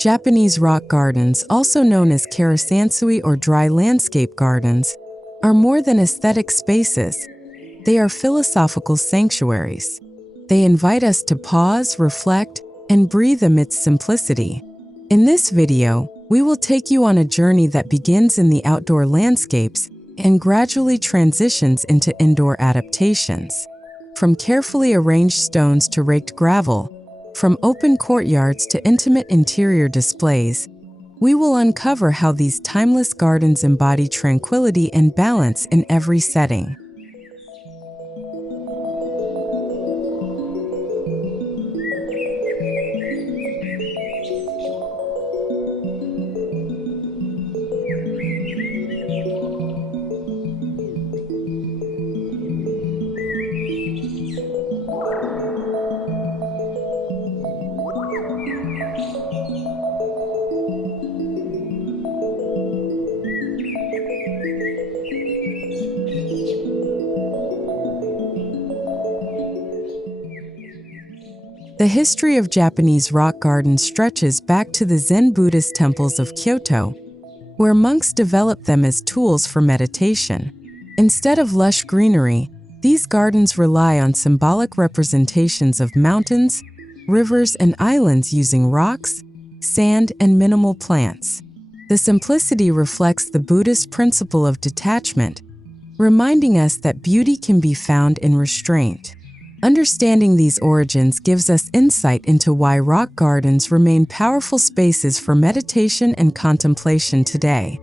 Japanese rock gardens, also known as karesansui or dry landscape gardens, are more than aesthetic spaces. They are philosophical sanctuaries. They invite us to pause, reflect, and breathe amidst simplicity. In this video, we will take you on a journey that begins in the outdoor landscapes and gradually transitions into indoor adaptations. From carefully arranged stones to raked gravel, from open courtyards to intimate interior displays, we will uncover how these timeless gardens embody tranquility and balance in every setting. The history of Japanese rock gardens stretches back to the Zen Buddhist temples of Kyoto, where monks developed them as tools for meditation. Instead of lush greenery, these gardens rely on symbolic representations of mountains, rivers, and islands using rocks, sand, and minimal plants. The simplicity reflects the Buddhist principle of detachment, reminding us that beauty can be found in restraint. Understanding these origins gives us insight into why rock gardens remain powerful spaces for meditation and contemplation today.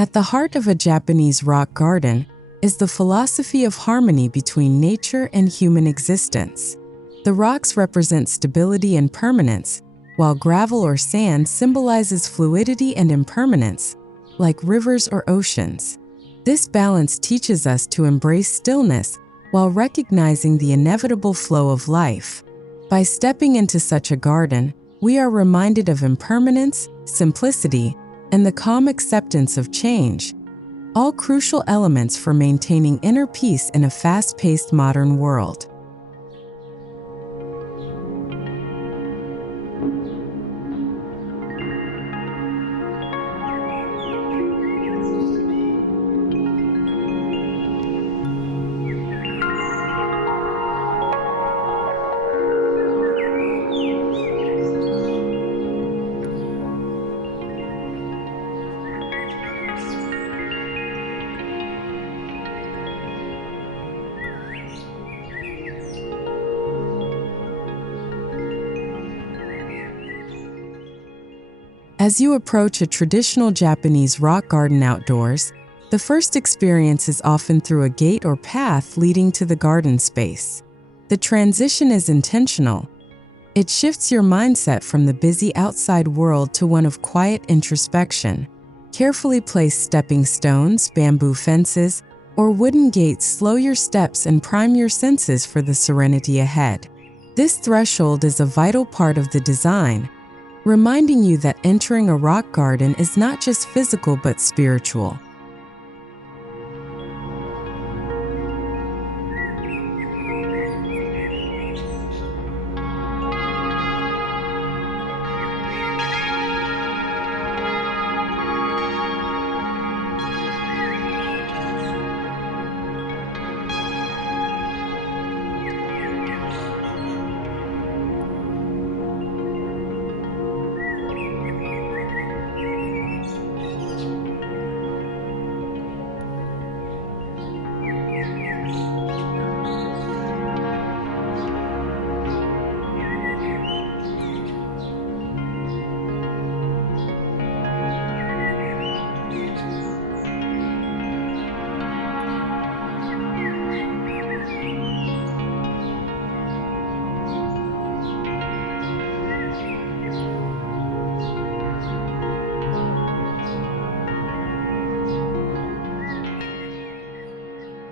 At the heart of a Japanese rock garden is the philosophy of harmony between nature and human existence. The rocks represent stability and permanence, while gravel or sand symbolizes fluidity and impermanence, like rivers or oceans. This balance teaches us to embrace stillness while recognizing the inevitable flow of life. By stepping into such a garden, we are reminded of impermanence, simplicity, and the calm acceptance of change, all crucial elements for maintaining inner peace in a fast-paced modern world. As you approach a traditional Japanese rock garden outdoors, the first experience is often through a gate or path leading to the garden space. The transition is intentional. It shifts your mindset from the busy outside world to one of quiet introspection. Carefully placed stepping stones, bamboo fences, or wooden gates slow your steps and prime your senses for the serenity ahead. This threshold is a vital part of the design, reminding you that entering a rock garden is not just physical but spiritual.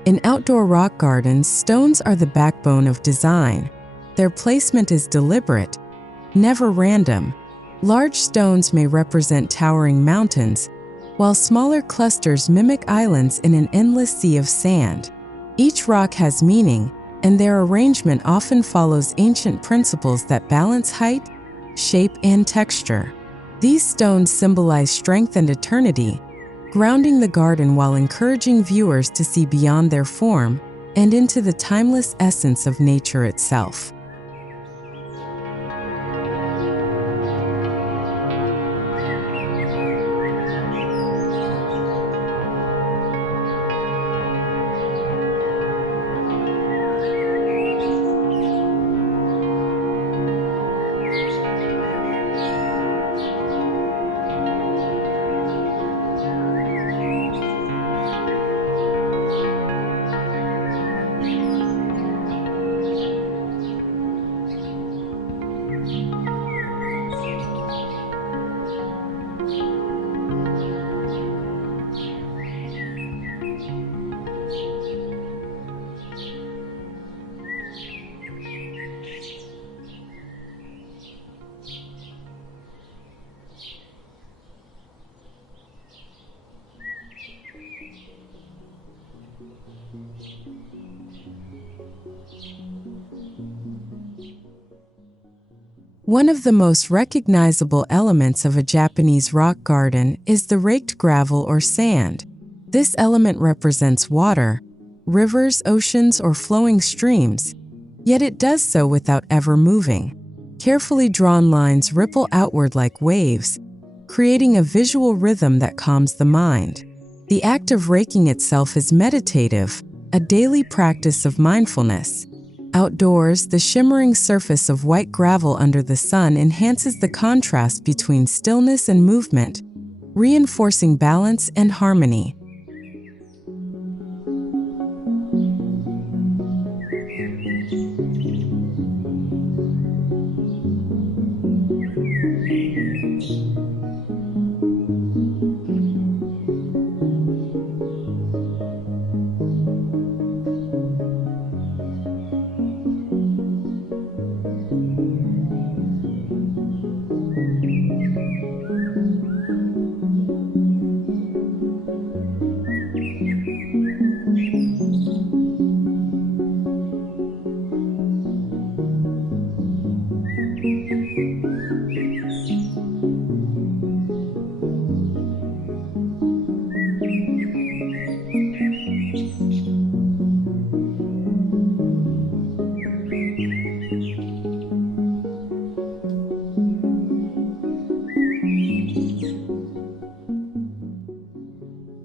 In outdoor rock gardens, stones are the backbone of design. Their placement is deliberate, never random. Large stones may represent towering mountains, while smaller clusters mimic islands in an endless sea of sand. Each rock has meaning, and their arrangement often follows ancient principles that balance height, shape, and texture. These stones symbolize strength and eternity, grounding the garden while encouraging viewers to see beyond their form and into the timeless essence of nature itself. One of the most recognizable elements of a Japanese rock garden is the raked gravel or sand. This element represents water, rivers, oceans, or flowing streams, yet it does so without ever moving. Carefully drawn lines ripple outward like waves, creating a visual rhythm that calms the mind. The act of raking itself is meditative, a daily practice of mindfulness. Outdoors, the shimmering surface of white gravel under the sun enhances the contrast between stillness and movement, reinforcing balance and harmony.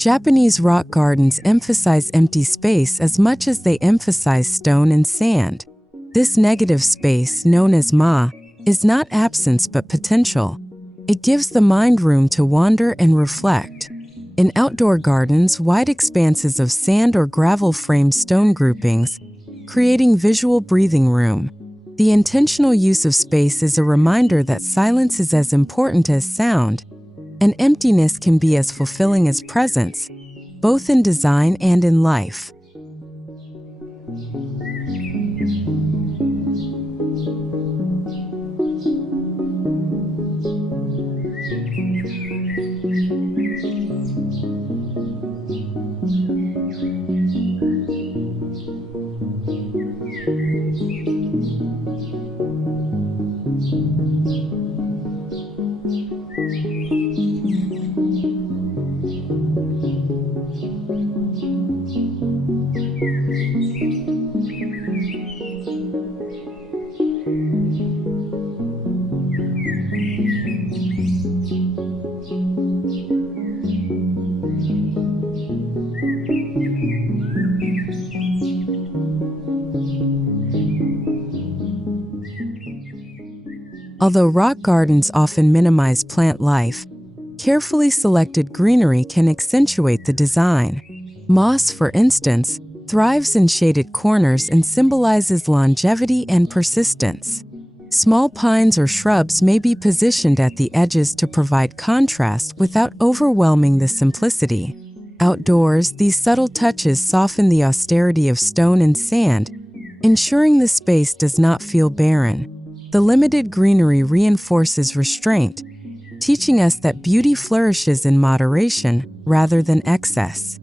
Japanese rock gardens emphasize empty space as much as they emphasize stone and sand. This negative space, known as ma, is not absence but potential. It gives the mind room to wander and reflect. In outdoor gardens, wide expanses of sand or gravel frame stone groupings, creating visual breathing room. The intentional use of space is a reminder that silence is as important as sound, and emptiness can be as fulfilling as presence, both in design and in life. Although rock gardens often minimize plant life, carefully selected greenery can accentuate the design. Moss, for instance, thrives in shaded corners and symbolizes longevity and persistence. Small pines or shrubs may be positioned at the edges to provide contrast without overwhelming the simplicity. Outdoors, these subtle touches soften the austerity of stone and sand, ensuring the space does not feel barren. The limited greenery reinforces restraint, teaching us that beauty flourishes in moderation rather than excess.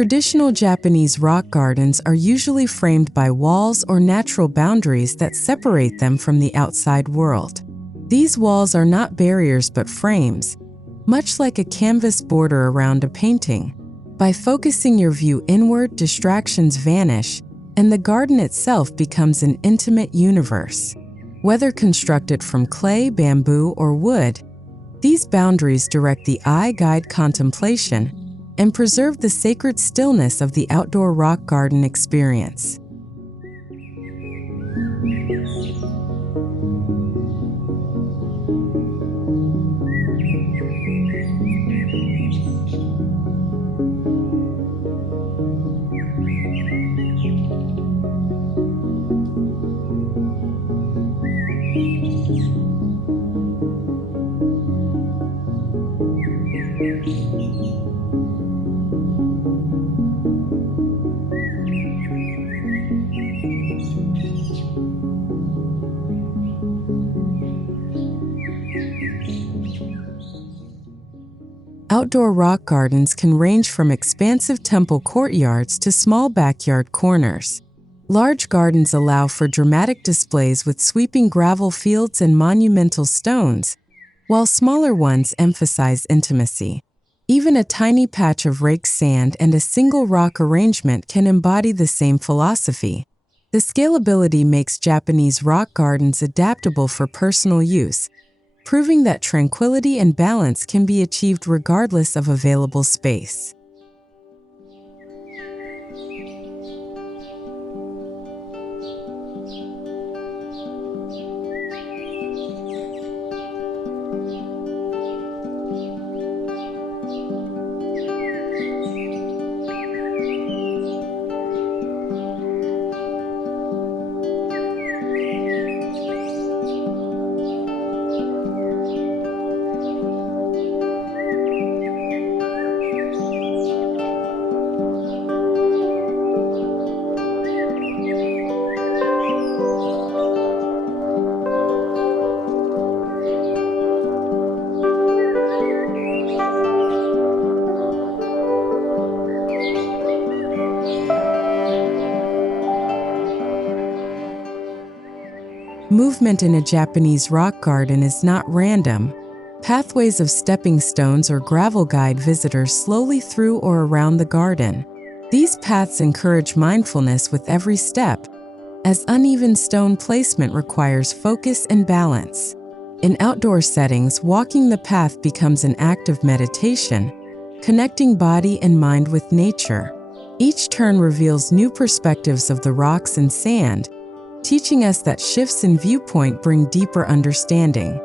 Traditional Japanese rock gardens are usually framed by walls or natural boundaries that separate them from the outside world. These walls are not barriers but frames, much like a canvas border around a painting. By focusing your view inward, distractions vanish, and the garden itself becomes an intimate universe. Whether constructed from clay, bamboo, or wood, these boundaries direct the eye, guide contemplation, and preserve the sacred stillness of the outdoor rock garden experience. Outdoor rock gardens can range from expansive temple courtyards to small backyard corners. Large gardens allow for dramatic displays with sweeping gravel fields and monumental stones, while smaller ones emphasize intimacy. Even a tiny patch of raked sand and a single rock arrangement can embody the same philosophy. The scalability makes Japanese rock gardens adaptable for personal use, proving that tranquility and balance can be achieved regardless of available space. Movement in a Japanese rock garden is not random. Pathways of stepping stones or gravel guide visitors slowly through or around the garden. These paths encourage mindfulness with every step, as uneven stone placement requires focus and balance. In outdoor settings, walking the path becomes an act of meditation, connecting body and mind with nature. Each turn reveals new perspectives of the rocks and sand, teaching us that shifts in viewpoint bring deeper understanding.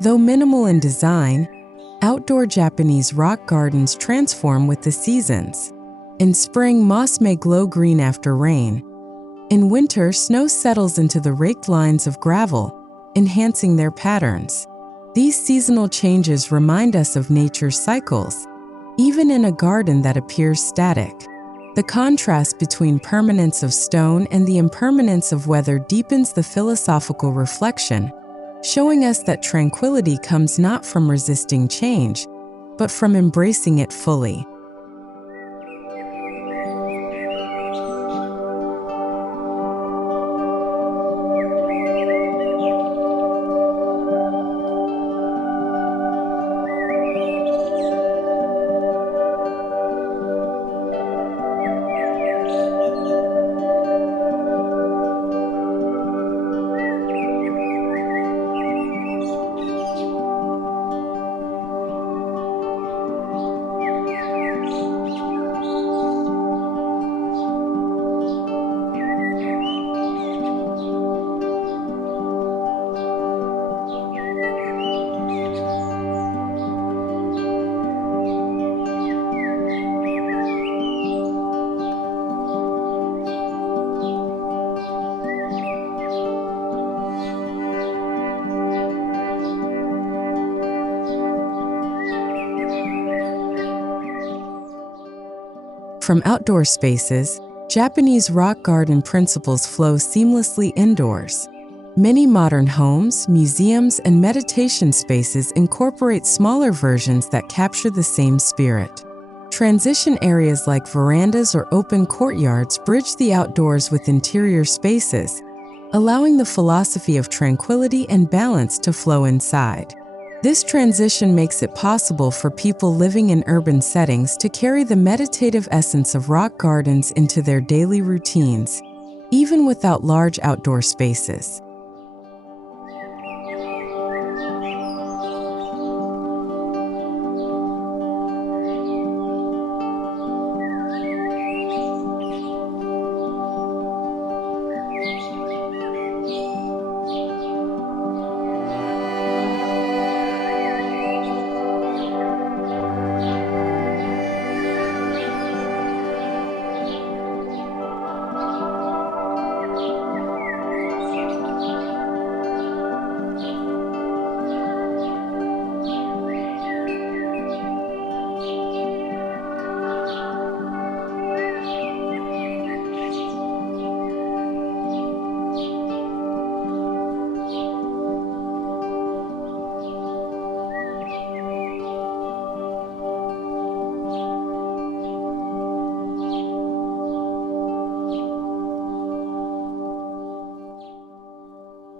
Though minimal in design, outdoor Japanese rock gardens transform with the seasons. In spring, moss may glow green after rain. In winter, snow settles into the raked lines of gravel, enhancing their patterns. These seasonal changes remind us of nature's cycles, even in a garden that appears static. The contrast between permanence of stone and the impermanence of weather deepens the philosophical reflection, showing us that tranquility comes not from resisting change, but from embracing it fully. From outdoor spaces, Japanese rock garden principles flow seamlessly indoors. Many modern homes, museums, and meditation spaces incorporate smaller versions that capture the same spirit. Transition areas like verandas or open courtyards bridge the outdoors with interior spaces, allowing the philosophy of tranquility and balance to flow inside. This transition makes it possible for people living in urban settings to carry the meditative essence of rock gardens into their daily routines, even without large outdoor spaces.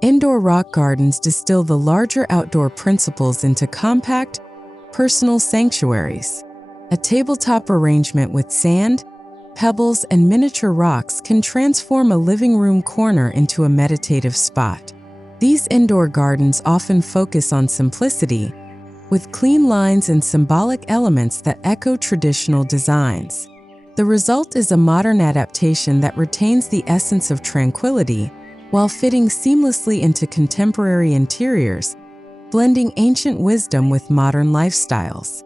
Indoor rock gardens distill the larger outdoor principles into compact, personal sanctuaries. A tabletop arrangement with sand, pebbles, and miniature rocks can transform a living room corner into a meditative spot. These indoor gardens often focus on simplicity, with clean lines and symbolic elements that echo traditional designs. The result is a modern adaptation that retains the essence of tranquility while fitting seamlessly into contemporary interiors, blending ancient wisdom with modern lifestyles.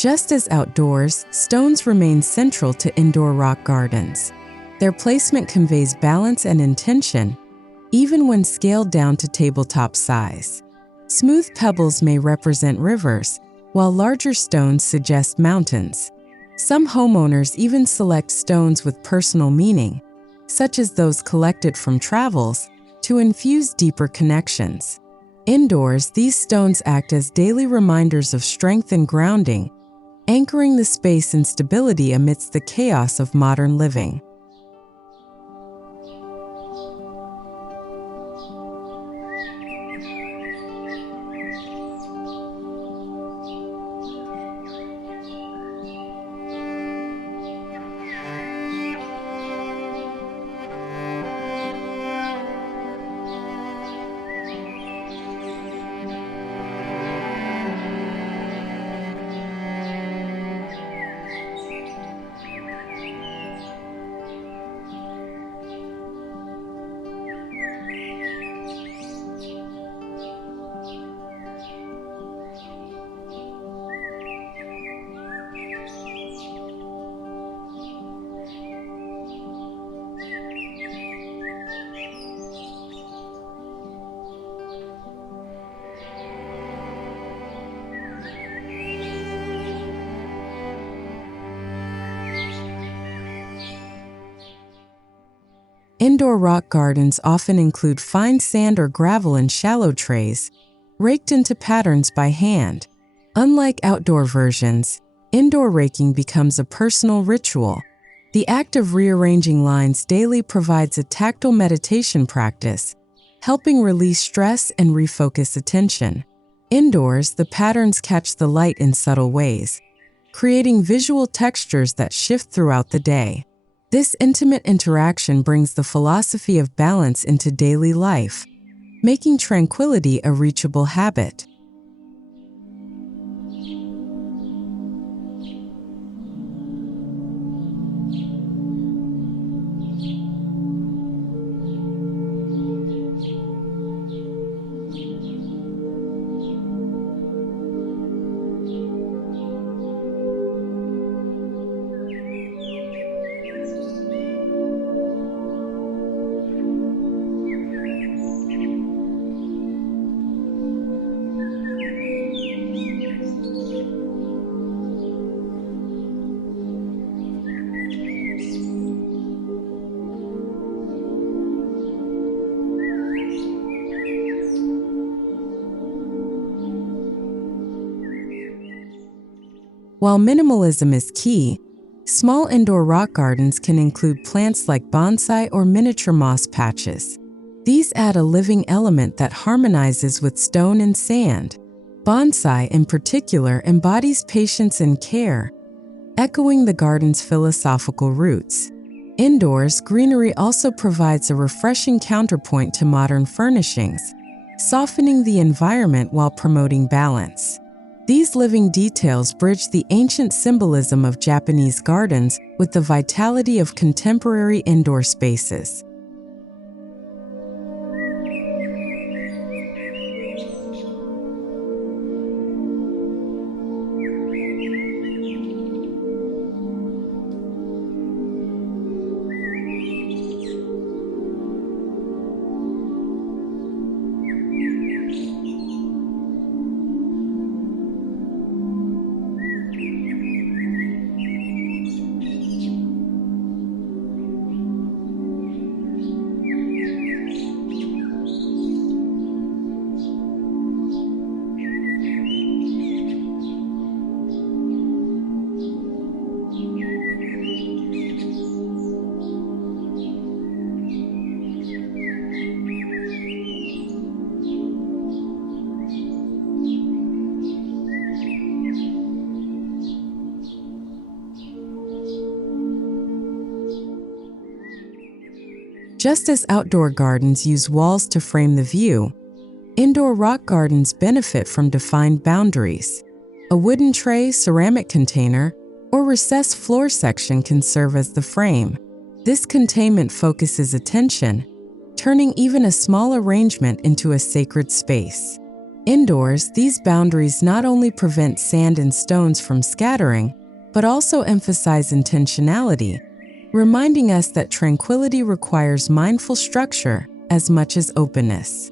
Just as outdoors, stones remain central to indoor rock gardens. Their placement conveys balance and intention, even when scaled down to tabletop size. Smooth pebbles may represent rivers, while larger stones suggest mountains. Some homeowners even select stones with personal meaning, such as those collected from travels, to infuse deeper connections. Indoors, these stones act as daily reminders of strength and grounding, anchoring the space in stability amidst the chaos of modern living. Indoor rock gardens often include fine sand or gravel in shallow trays, raked into patterns by hand. Unlike outdoor versions, indoor raking becomes a personal ritual. The act of rearranging lines daily provides a tactile meditation practice, helping release stress and refocus attention. Indoors, the patterns catch the light in subtle ways, creating visual textures that shift throughout the day. This intimate interaction brings the philosophy of balance into daily life, making tranquility a reachable habit. While minimalism is key, small indoor rock gardens can include plants like bonsai or miniature moss patches. These add a living element that harmonizes with stone and sand. Bonsai, in particular, embodies patience and care, echoing the garden's philosophical roots. Indoors, greenery also provides a refreshing counterpoint to modern furnishings, softening the environment while promoting balance. These living details bridge the ancient symbolism of Japanese gardens with the vitality of contemporary indoor spaces. Just as outdoor gardens use walls to frame the view, indoor rock gardens benefit from defined boundaries. A wooden tray, ceramic container, or recessed floor section can serve as the frame. This containment focuses attention, turning even a small arrangement into a sacred space. Indoors, these boundaries not only prevent sand and stones from scattering, but also emphasize intentionality, reminding us that tranquility requires mindful structure as much as openness.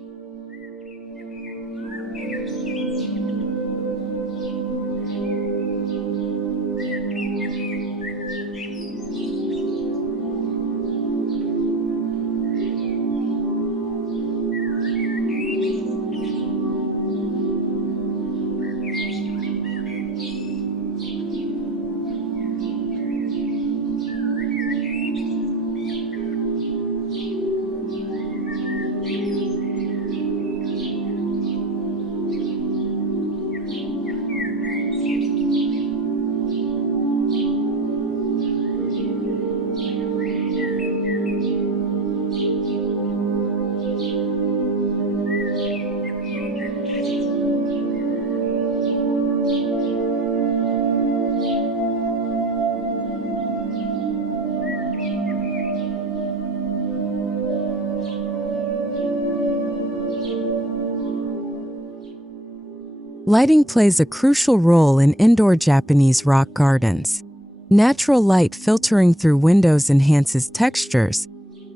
Lighting plays a crucial role in indoor Japanese rock gardens. Natural light filtering through windows enhances textures,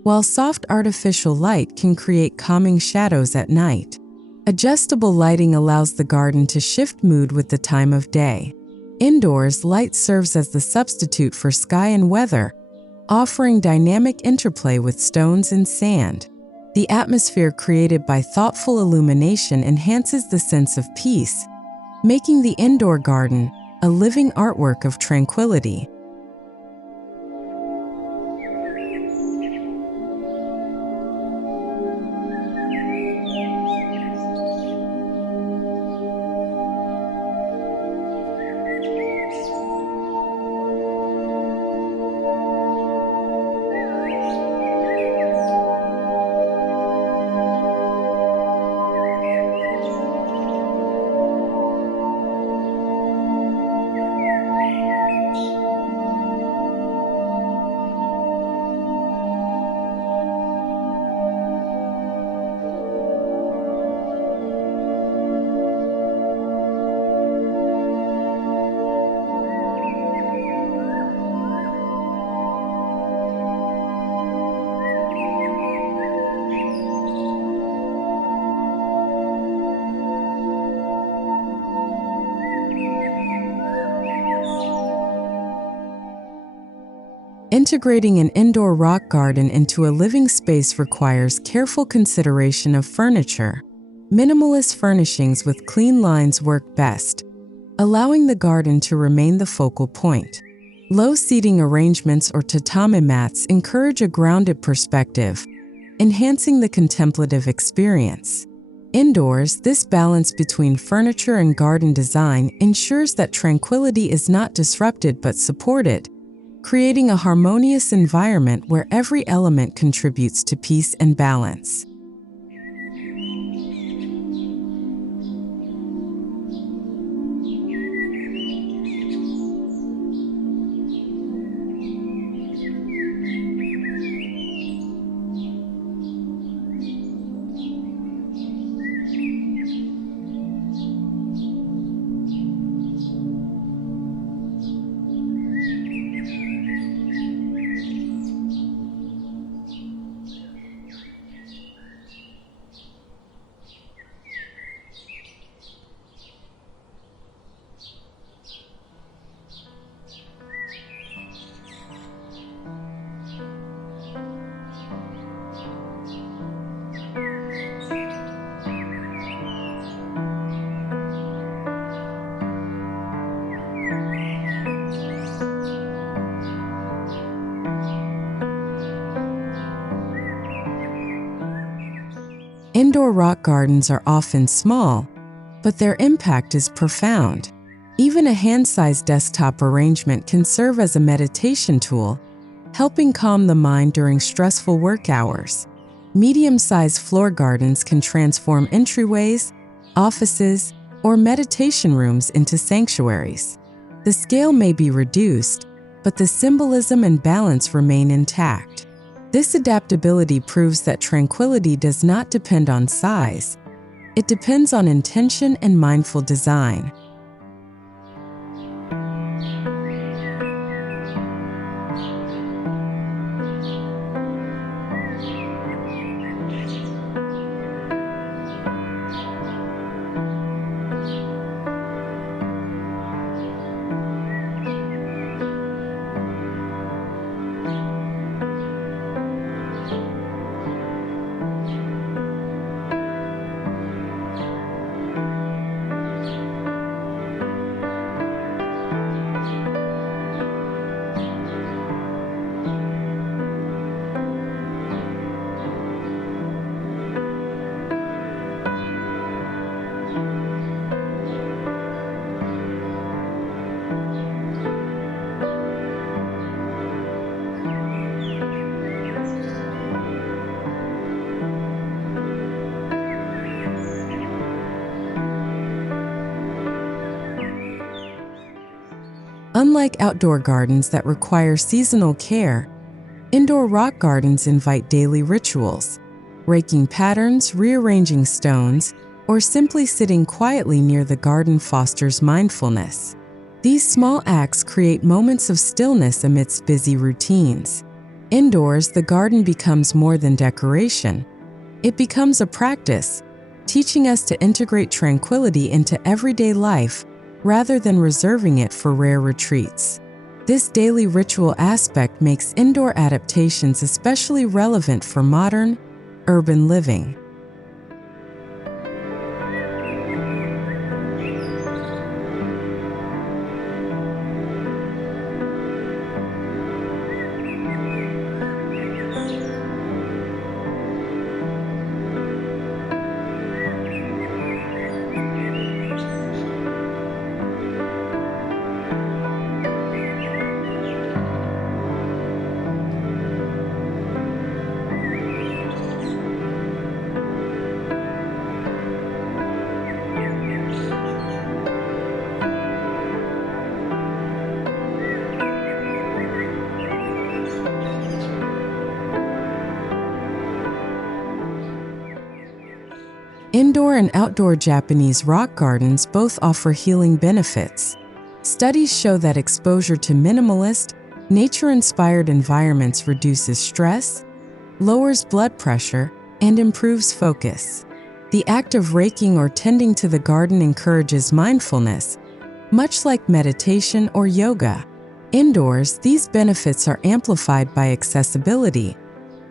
while soft artificial light can create calming shadows at night. Adjustable lighting allows the garden to shift mood with the time of day. Indoors, light serves as the substitute for sky and weather, offering dynamic interplay with stones and sand. The atmosphere created by thoughtful illumination enhances the sense of peace, making the indoor garden a living artwork of tranquility. Integrating an indoor rock garden into a living space requires careful consideration of furniture. Minimalist furnishings with clean lines work best, allowing the garden to remain the focal point. Low seating arrangements or tatami mats encourage a grounded perspective, enhancing the contemplative experience. Indoors, this balance between furniture and garden design ensures that tranquility is not disrupted but supported, creating a harmonious environment where every element contributes to peace and balance. Indoor rock gardens are often small, but their impact is profound. Even a hand-sized desktop arrangement can serve as a meditation tool, helping calm the mind during stressful work hours. Medium-sized floor gardens can transform entryways, offices, or meditation rooms into sanctuaries. The scale may be reduced, but the symbolism and balance remain intact. This adaptability proves that tranquility does not depend on size. It depends on intention and mindful design. Unlike outdoor gardens that require seasonal care, indoor rock gardens invite daily rituals. Raking patterns, rearranging stones, or simply sitting quietly near the garden fosters mindfulness. These small acts create moments of stillness amidst busy routines. Indoors, the garden becomes more than decoration. It becomes a practice, teaching us to integrate tranquility into everyday life rather than reserving it for rare retreats. This daily ritual aspect makes indoor adaptations especially relevant for modern, urban living. Indoor and outdoor Japanese rock gardens both offer healing benefits. Studies show that exposure to minimalist, nature-inspired environments reduces stress, lowers blood pressure, and improves focus. The act of raking or tending to the garden encourages mindfulness, much like meditation or yoga. Indoors, these benefits are amplified by accessibility,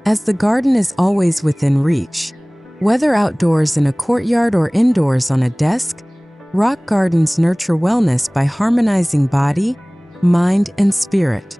as the garden is always within reach. Whether outdoors in a courtyard or indoors on a desk, rock gardens nurture wellness by harmonizing body, mind, and spirit.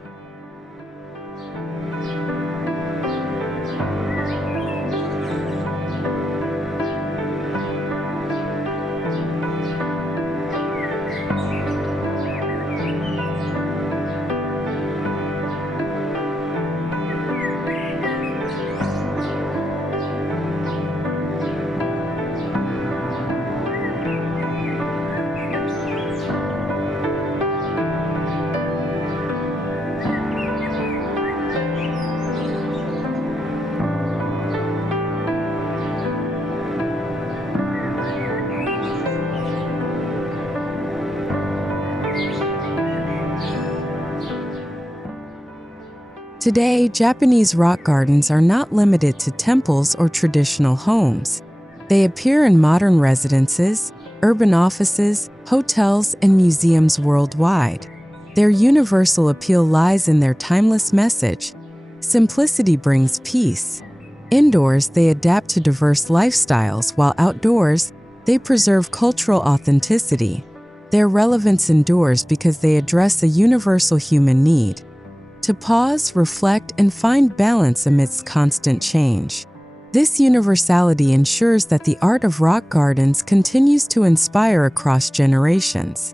Today, Japanese rock gardens are not limited to temples or traditional homes. They appear in modern residences, urban offices, hotels, and museums worldwide. Their universal appeal lies in their timeless message: simplicity brings peace. Indoors, they adapt to diverse lifestyles, while outdoors, they preserve cultural authenticity. Their relevance endures because they address a universal human need: to pause, reflect, and find balance amidst constant change. This universality ensures that the art of rock gardens continues to inspire across generations.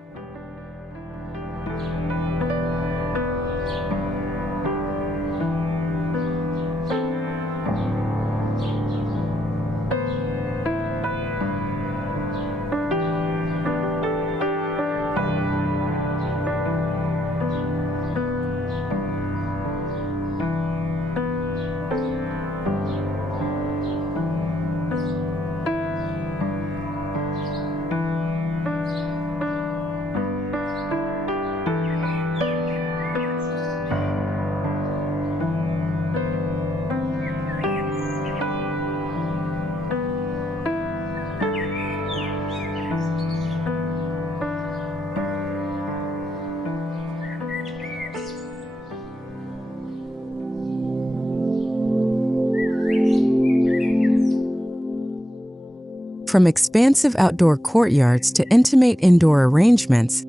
From expansive outdoor courtyards to intimate indoor arrangements,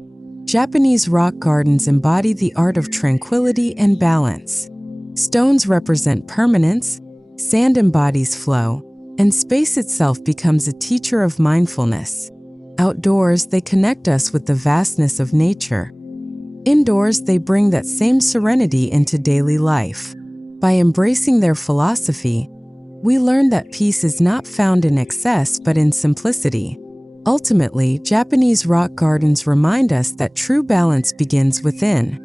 Japanese rock gardens embody the art of tranquility and balance. Stones represent permanence, sand embodies flow, and space itself becomes a teacher of mindfulness. Outdoors, they connect us with the vastness of nature. Indoors, they bring that same serenity into daily life. By embracing their philosophy, we learn that peace is not found in excess but in simplicity. Ultimately, Japanese rock gardens remind us that true balance begins within.